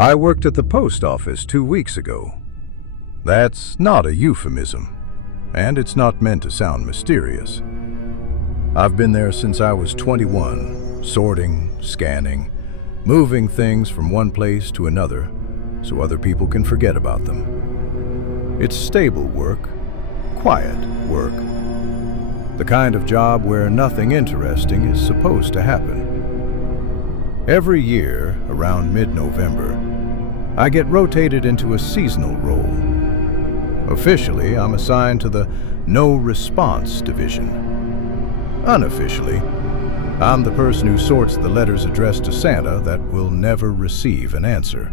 I worked at the post office 2 weeks ago. That's not a euphemism, and it's not meant to sound mysterious. I've been there since I was 21, sorting, scanning, moving things from one place to another so other people can forget about them. It's stable work, quiet work. The kind of job where nothing interesting is supposed to happen. Every year, around mid-November, I get rotated into a seasonal role. Officially, I'm assigned to the No Response Division. Unofficially, I'm the person who sorts the letters addressed to Santa that will never receive an answer.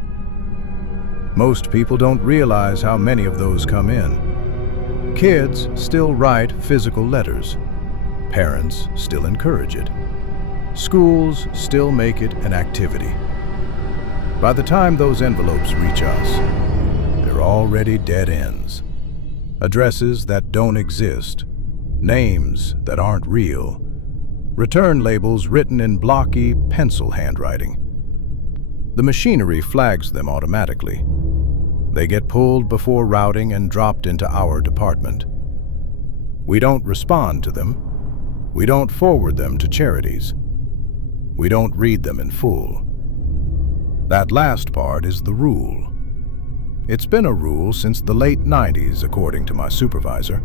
Most people don't realize how many of those come in. Kids still write physical letters. Parents still encourage it. Schools still make it an activity. By the time those envelopes reach us, they're already dead ends. Addresses that don't exist, names that aren't real, return labels written in blocky pencil handwriting. The machinery flags them automatically. They get pulled before routing and dropped into our department. We don't respond to them. We don't forward them to charities. We don't read them in full. That last part is the rule. It's been a rule since the late 90s, according to my supervisor.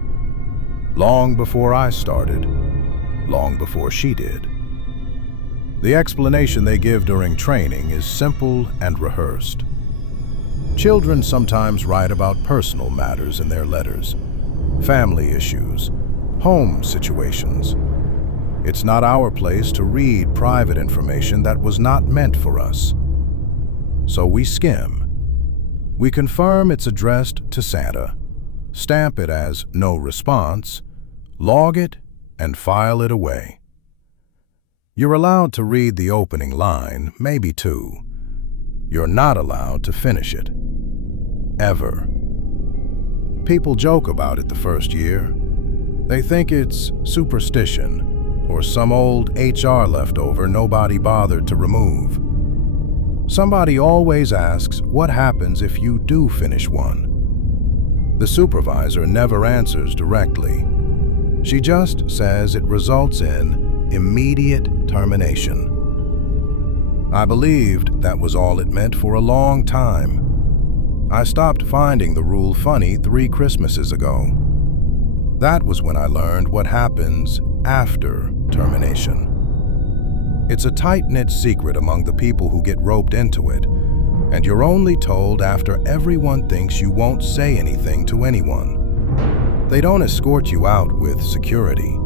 Long before I started, long before she did. The explanation they give during training is simple and rehearsed. Children sometimes write about personal matters in their letters, family issues, home situations. It's not our place to read private information that was not meant for us. So we skim. We confirm it's addressed to Santa, stamp it as no response, log it, and file it away. You're allowed to read the opening line, maybe two. You're not allowed to finish it. Ever. People joke about it the first year. They think it's superstition or some old HR leftover nobody bothered to remove. Somebody always asks what happens if you do finish one. The supervisor never answers directly. She just says it results in immediate termination. I believed that was all it meant for a long time. I stopped finding the rule funny 3 Christmases ago. That was when I learned what happens after termination. It's a tight-knit secret among the people who get roped into it, and you're only told after everyone thinks you won't say anything to anyone. They don't escort you out with security.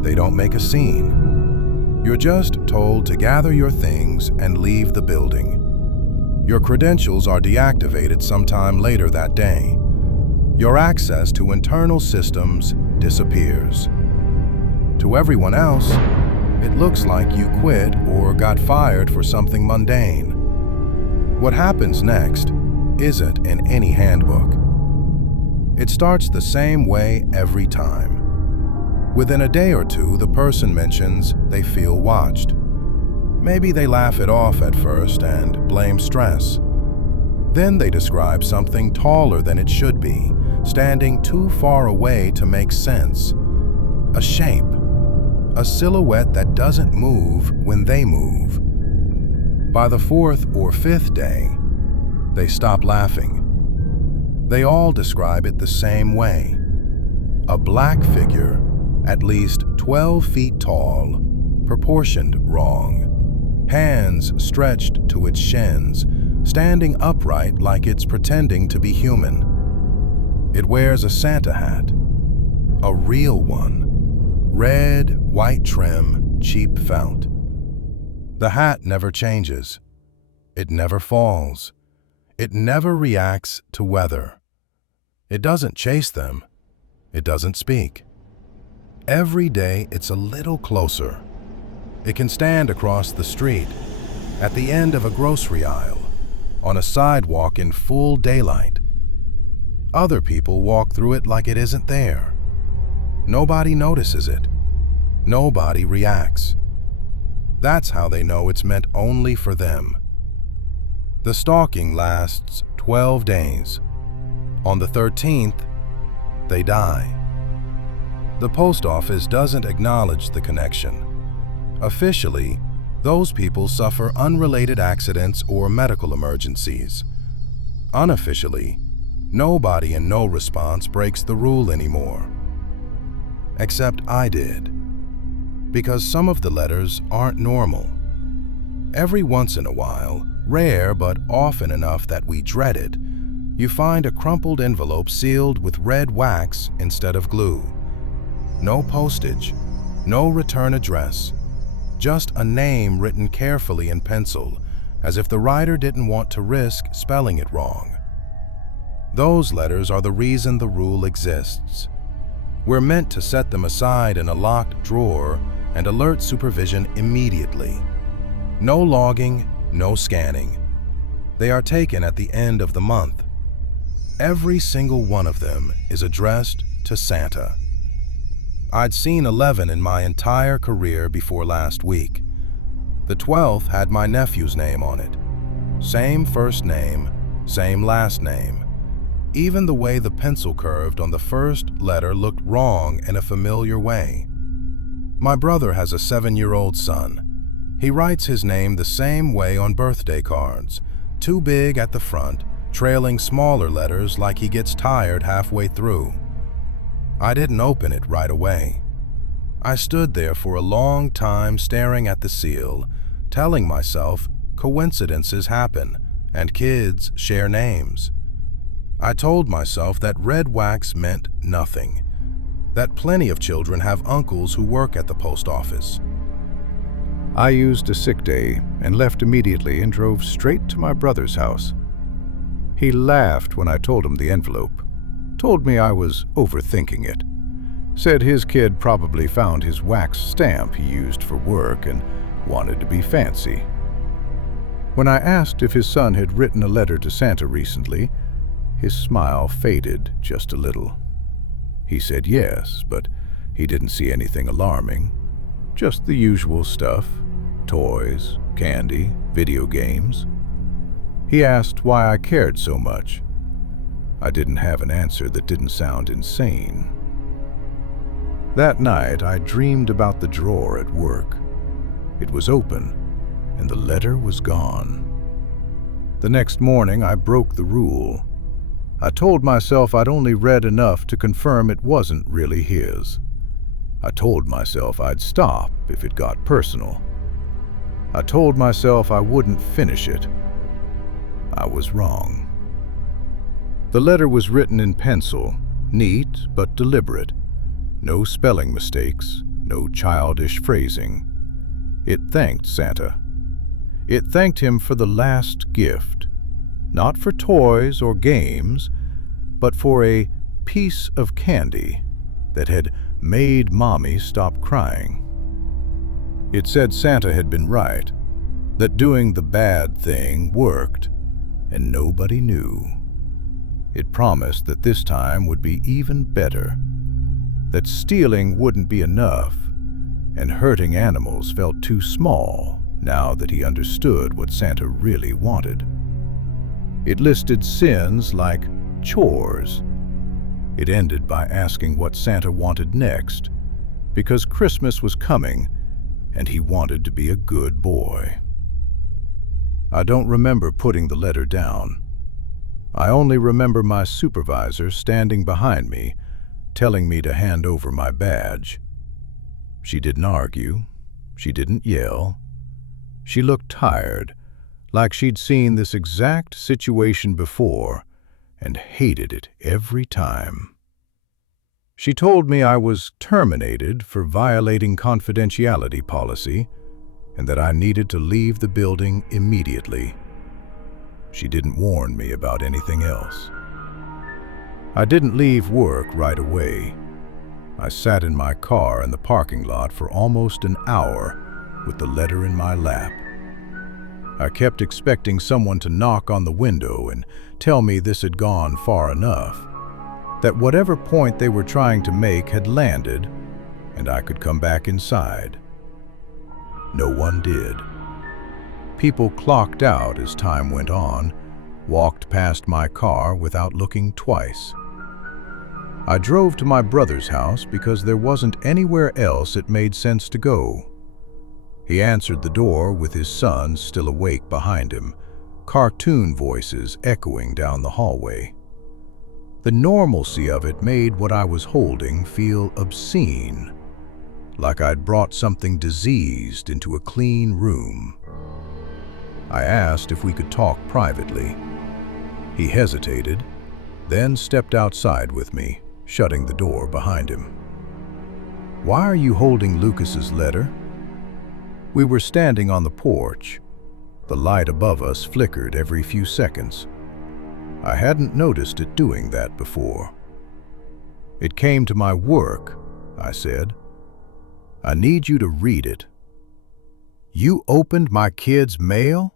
They don't make a scene. You're just told to gather your things and leave the building. Your credentials are deactivated sometime later that day. Your access to internal systems disappears. To everyone else, it looks like you quit or got fired for something mundane. What happens next isn't in any handbook. It starts the same way every time. Within a day or two, the person mentions they feel watched. Maybe they laugh it off at first and blame stress. Then they describe something taller than it should be, standing too far away to make sense. A shape. A silhouette that doesn't move when they move. By the 4th or 5th day, they stop laughing. They all describe it the same way. A black figure, at least 12 feet tall, proportioned wrong. Hands stretched to its shins, standing upright like it's pretending to be human. It wears a Santa hat. A real one. Red, white trim, cheap felt. The hat never changes. It never falls. It never reacts to weather. It doesn't chase them. It doesn't speak. Every day it's a little closer. It can stand across the street, at the end of a grocery aisle, on a sidewalk in full daylight. Other people walk through it like it isn't there. Nobody notices it. Nobody reacts. That's how they know it's meant only for them. The stalking lasts 12 days. On the 13th, they die. The post office doesn't acknowledge the connection. Officially, those people suffer unrelated accidents or medical emergencies. Unofficially, nobody in no response breaks the rule anymore. Except I did. Because some of the letters aren't normal. Every once in a while, rare but often enough that we dread it, you find a crumpled envelope sealed with red wax instead of glue. No postage, no return address, just a name written carefully in pencil, as if the writer didn't want to risk spelling it wrong. Those letters are the reason the rule exists. We're meant to set them aside in a locked drawer and alert supervision immediately. No logging, no scanning. They are taken at the end of the month. Every single one of them is addressed to Santa. I'd seen 11 in my entire career before last week. The 12th had my nephew's name on it. Same first name, same last name. Even the way the pencil curved on the first letter looked wrong in a familiar way. My brother has a 7-year-old son. He writes his name the same way on birthday cards, too big at the front, trailing smaller letters like he gets tired halfway through. I didn't open it right away. I stood there for a long time staring at the seal, telling myself coincidences happen and kids share names. I told myself that red wax meant nothing, that plenty of children have uncles who work at the post office. I used a sick day and left immediately and drove straight to my brother's house. He laughed when I told him the envelope, told me I was overthinking it, said his kid probably found his wax stamp he used for work and wanted to be fancy. When I asked if his son had written a letter to Santa recently, his smile faded just a little. He said yes, but he didn't see anything alarming, just the usual stuff, toys, candy, video games. He asked why I cared so much. I didn't have an answer that didn't sound insane. That night, I dreamed about the drawer at work. It was open, and the letter was gone. The next morning, I broke the rule. I told myself I'd only read enough to confirm it wasn't really his. I told myself I'd stop if it got personal. I told myself I wouldn't finish it. I was wrong. The letter was written in pencil, neat but deliberate. No spelling mistakes, no childish phrasing. It thanked Santa. It thanked him for the last gift, not for toys or games, but for a piece of candy that had made Mommy stop crying. It said Santa had been right, that doing the bad thing worked, and nobody knew. It promised that this time would be even better, that stealing wouldn't be enough, and hurting animals felt too small now that he understood what Santa really wanted. It listed sins like chores. It ended by asking what Santa wanted next, because Christmas was coming and he wanted to be a good boy. I don't remember putting the letter down. I only remember my supervisor standing behind me, telling me to hand over my badge. She didn't argue. She didn't yell. She looked tired, like she'd seen this exact situation before and hated it every time. She told me I was terminated for violating confidentiality policy and that I needed to leave the building immediately. She didn't warn me about anything else. I didn't leave work right away. I sat in my car in the parking lot for almost an hour with the letter in my lap. I kept expecting someone to knock on the window and tell me this had gone far enough, that whatever point they were trying to make had landed and I could come back inside. No one did. People clocked out as time went on, walked past my car without looking twice. I drove to my brother's house because there wasn't anywhere else it made sense to go. He answered the door with his son still awake behind him, cartoon voices echoing down the hallway. The normalcy of it made what I was holding feel obscene, like I'd brought something diseased into a clean room. I asked if we could talk privately. He hesitated, then stepped outside with me, shutting the door behind him. "Why are you holding Lucas's letter?" We were standing on the porch. The light above us flickered every few seconds. I hadn't noticed it doing that before. "It came to my work," I said. "I need you to read it." "You opened my kid's mail?"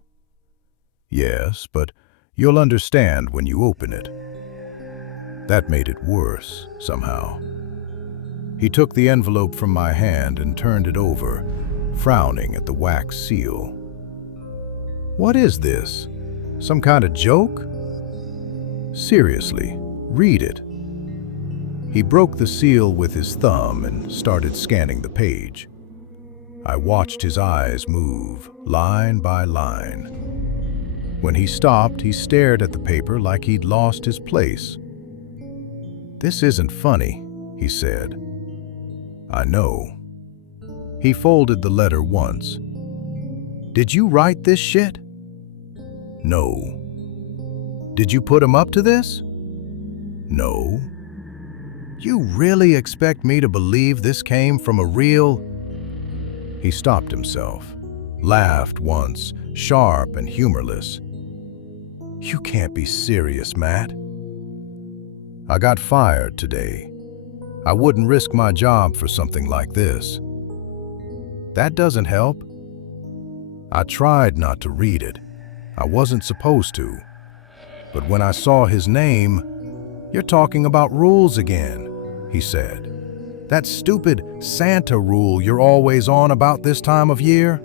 "Yes, but you'll understand when you open it." That made it worse, somehow. He took the envelope from my hand and turned it over, frowning at the wax seal. "What is this? Some kind of joke?" "Seriously, read it." He broke the seal with his thumb and started scanning the page. I watched his eyes move, line by line. When he stopped, he stared at the paper like he'd lost his place. "This isn't funny," he said. "I know." He folded the letter once. "Did you write this shit?" "No." "Did you put him up to this?" "No." "You really expect me to believe this came from a real—" He stopped himself, laughed once, sharp and humorless. "You can't be serious, Matt." "I got fired today. I wouldn't risk my job for something like this." "That doesn't help." I tried not to read it. I wasn't supposed to. But when I saw his name, "You're talking about rules again," he said. "That stupid Santa rule you're always on about this time of year?"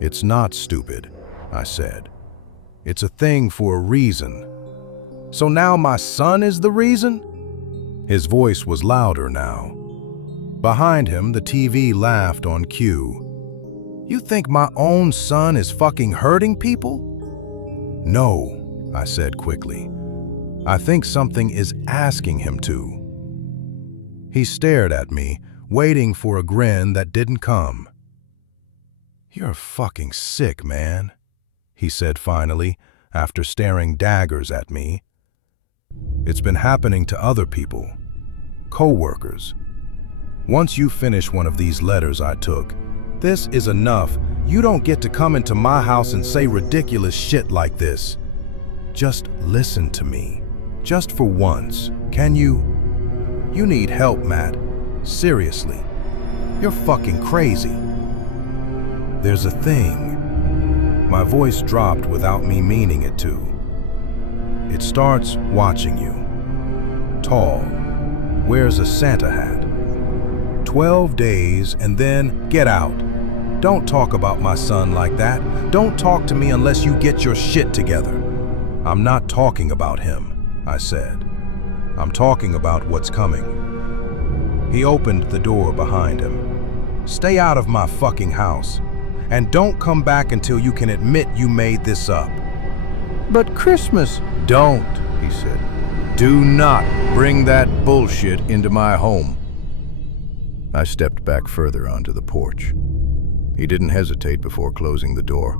"It's not stupid," I said. "It's a thing for a reason." "So now my son is the reason?" His voice was louder now. Behind him, the TV laughed on cue. "You think my own son is fucking hurting people?" "No," I said quickly. "I think something is asking him to." He stared at me, waiting for a grin that didn't come. "You're fucking sick, man," he said finally, after staring daggers at me. "It's been happening to other people, co-workers. Once you finish one of these letters I took, this is enough. You don't get to come into my house and say ridiculous shit like this. Just listen to me, just for once, can you? You need help, Matt. Seriously. You're fucking crazy." "There's a thing." My voice dropped without me meaning it to. "It starts watching you. Tall, wears a Santa hat. 12 days and then get out. Don't talk about my son like that. Don't talk to me unless you get your shit together." "I'm not talking about him," I said. "I'm talking about what's coming." He opened the door behind him. "Stay out of my fucking house. And don't come back until you can admit you made this up." "But Christmas—" "Don't," he said. "Do not bring that bullshit into my home." I stepped back further onto the porch. He didn't hesitate before closing the door.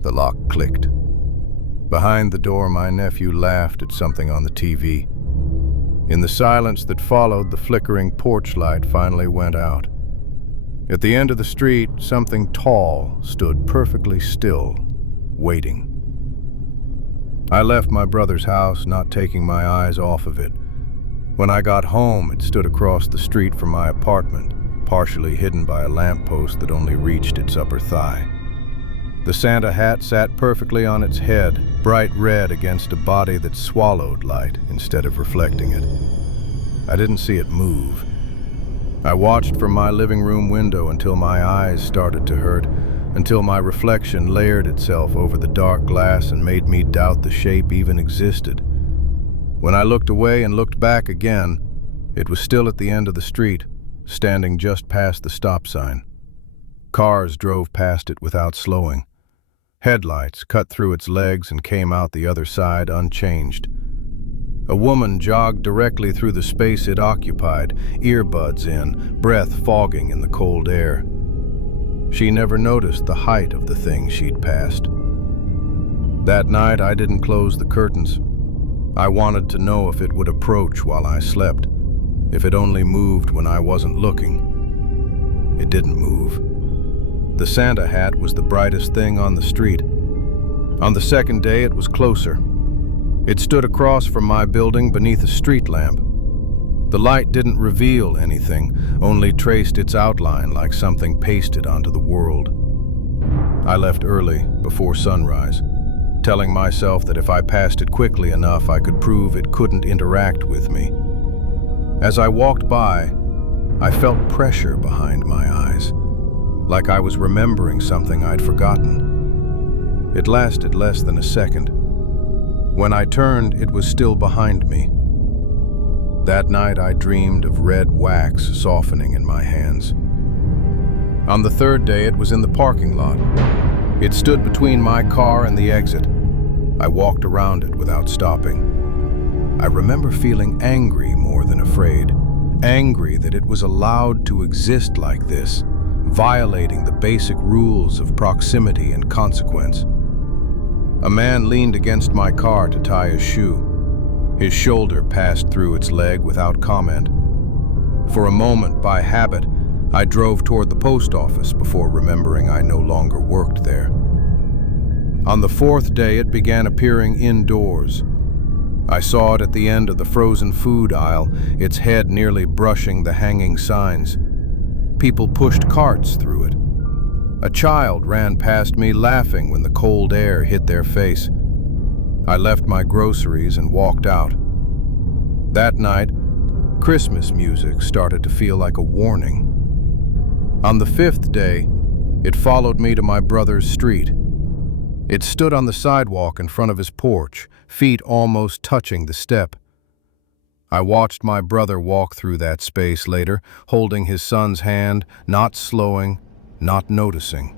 The lock clicked. Behind the door, my nephew laughed at something on the TV. In the silence that followed, the flickering porch light finally went out. At the end of the street, something tall stood perfectly still, waiting. I left my brother's house, not taking my eyes off of it. When I got home, it stood across the street from my apartment, partially hidden by a lamppost that only reached its upper thigh. The Santa hat sat perfectly on its head, bright red against a body that swallowed light instead of reflecting it. I didn't see it move. I watched from my living room window until my eyes started to hurt, until my reflection layered itself over the dark glass and made me doubt the shape even existed. When I looked away and looked back again, it was still at the end of the street, standing just past the stop sign. Cars drove past it without slowing. Headlights cut through its legs and came out the other side unchanged. A woman jogged directly through the space it occupied, earbuds in, breath fogging in the cold air. She never noticed the height of the thing she'd passed. That night, I didn't close the curtains. I wanted to know if it would approach while I slept, if it only moved when I wasn't looking. It didn't move. The Santa hat was the brightest thing on the street. On the second day, it was closer. It stood across from my building beneath a street lamp. The light didn't reveal anything, only traced its outline like something pasted onto the world. I left early, before sunrise, telling myself that if I passed it quickly enough, I could prove it couldn't interact with me. As I walked by, I felt pressure behind my eyes, like I was remembering something I'd forgotten. It lasted less than a second. When I turned, it was still behind me. That night, I dreamed of red wax softening in my hands. On the third day, it was in the parking lot. It stood between my car and the exit. I walked around it without stopping. I remember feeling angry more than afraid. Angry that it was allowed to exist like this, violating the basic rules of proximity and consequence. A man leaned against my car to tie his shoe. His shoulder passed through its leg without comment. For a moment, by habit, I drove toward the post office before remembering I no longer worked there. On the fourth day, it began appearing indoors. I saw it at the end of the frozen food aisle, its head nearly brushing the hanging signs. People pushed carts through it. A child ran past me laughing when the cold air hit their face. I left my groceries and walked out. That night, Christmas music started to feel like a warning. On the fifth day, it followed me to my brother's street. It stood on the sidewalk in front of his porch, feet almost touching the step. I watched my brother walk through that space later, holding his son's hand, not slowing, not noticing.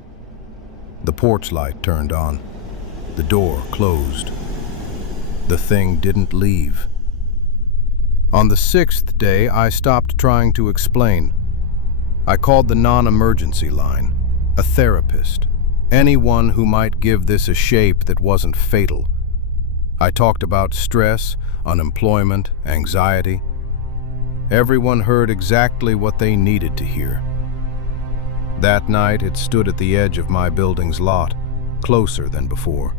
The porch light turned on. The door closed. The thing didn't leave. On the sixth day, I stopped trying to explain. I called the non-emergency line, a therapist, anyone who might give this a shape that wasn't fatal. I talked about stress, unemployment, anxiety. Everyone heard exactly what they needed to hear. That night, it stood at the edge of my building's lot, closer than before.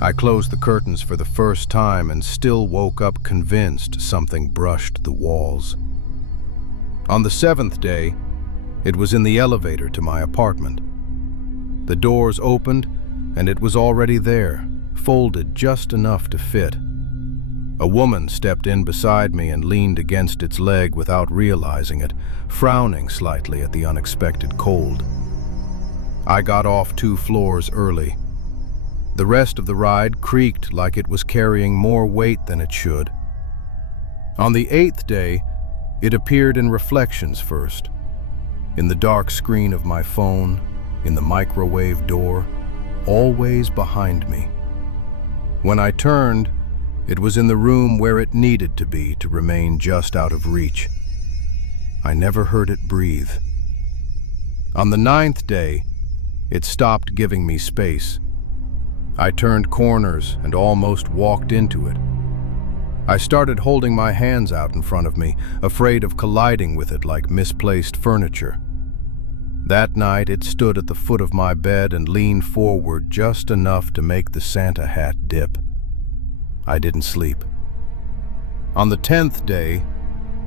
I closed the curtains for the first time and still woke up convinced something brushed the walls. On the seventh day, it was in the elevator to my apartment. The doors opened, and it was already there, folded just enough to fit. A woman stepped in beside me and leaned against its leg without realizing it, frowning slightly at the unexpected cold. I got off 2 floors early. The rest of the ride creaked like it was carrying more weight than it should. On the 8th day, it appeared in reflections first, in the dark screen of my phone, in the microwave door, always behind me. When I turned, it was in the room where it needed to be to remain just out of reach. I never heard it breathe. On the 9th day, it stopped giving me space. I turned corners and almost walked into it. I started holding my hands out in front of me, afraid of colliding with it like misplaced furniture. That night, it stood at the foot of my bed and leaned forward just enough to make the Santa hat dip. I didn't sleep. On the 10th day,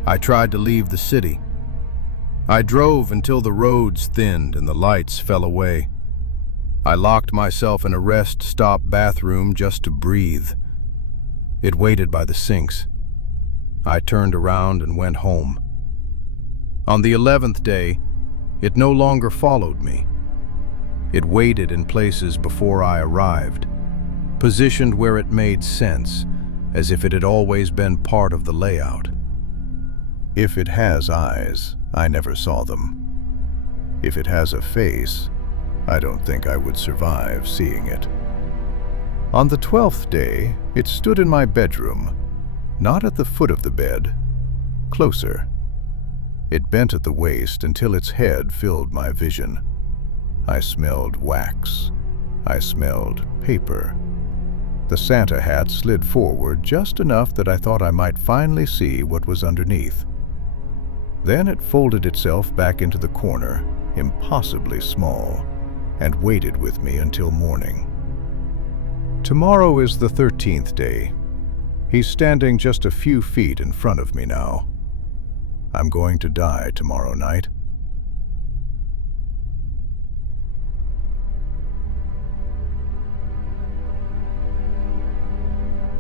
I tried to leave the city. I drove until the roads thinned and the lights fell away. I locked myself in a rest stop bathroom just to breathe. It waited by the sinks. I turned around and went home. On the 11th day, it no longer followed me. It waited in places before I arrived, positioned where it made sense, as if it had always been part of the layout. If it has eyes, I never saw them. If it has a face, I don't think I would survive seeing it. On the 12th day, it stood in my bedroom, not at the foot of the bed, closer. It bent at the waist until its head filled my vision. I smelled wax. I smelled paper. The Santa hat slid forward just enough that I thought I might finally see what was underneath. Then it folded itself back into the corner, impossibly small, and waited with me until morning. Tomorrow is the 13th day. He's standing just a few feet in front of me now. I'm going to die tomorrow night.